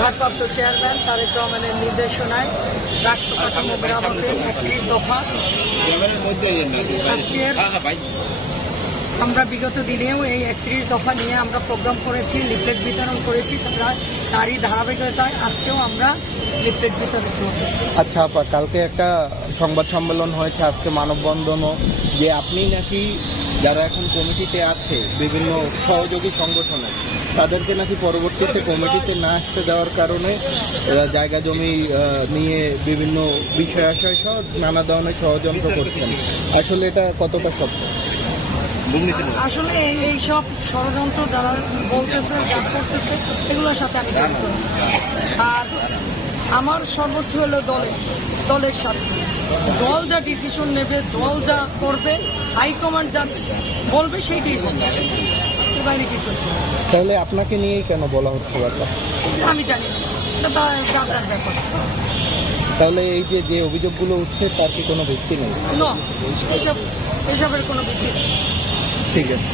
ভারপ্রাপ্ত চেয়ারম্যান তারেক রহমানের নির্দেশনায় রাষ্ট্র মোবারকের একটি দফা। আজকের আমরা বিগত দিনেও এই একত্রিশ দফা নিয়ে আমরা প্রোগ্রাম করেছি, লিফলেট বিতরণ করেছি তারা তারই ধারাবাহিকতায় আজকেও আমরা লিফলেট বিতরণ করব। আচ্ছা আপা, কালকে একটা সংবাদ সম্মেলন হয়েছে, আজকে মানববন্ধনও। যে আপনি নাকি যারা এখন কমিটিতে আছে, বিভিন্ন সহযোগী সংগঠনে, তাদেরকে নাকি পরবর্তীতে কমিটিতে না আসতে দেওয়ার কারণে জায়গা জমি নিয়ে বিভিন্ন বিষয় আশয় সহ নানা ধরনের ষড়যন্ত্র করছেন। আসলে এটা কতটা সত্য? আসলে এই সব ষড়যন্ত্র যারা বলতেছে যা করতেছে এগুলোর সাথে আমি। আর আমার সর্বোচ্চ হলো দলের দলের স্বার্থ। দল যা ডিসিশন নেবে দল যা করবে হাইকমান্ড যা বলবে সেইটাই হবে তাহলে আপনাকে নিয়েই কেন বলা হচ্ছে ব্যাপার আমি জানি ব্যাপার। তাহলে এই যে যে অভিযোগগুলো উঠছে তার কি কোনো ভিত্তি নেই? এসবের কোনো ভিত্তি নেই। ঠিক আছে।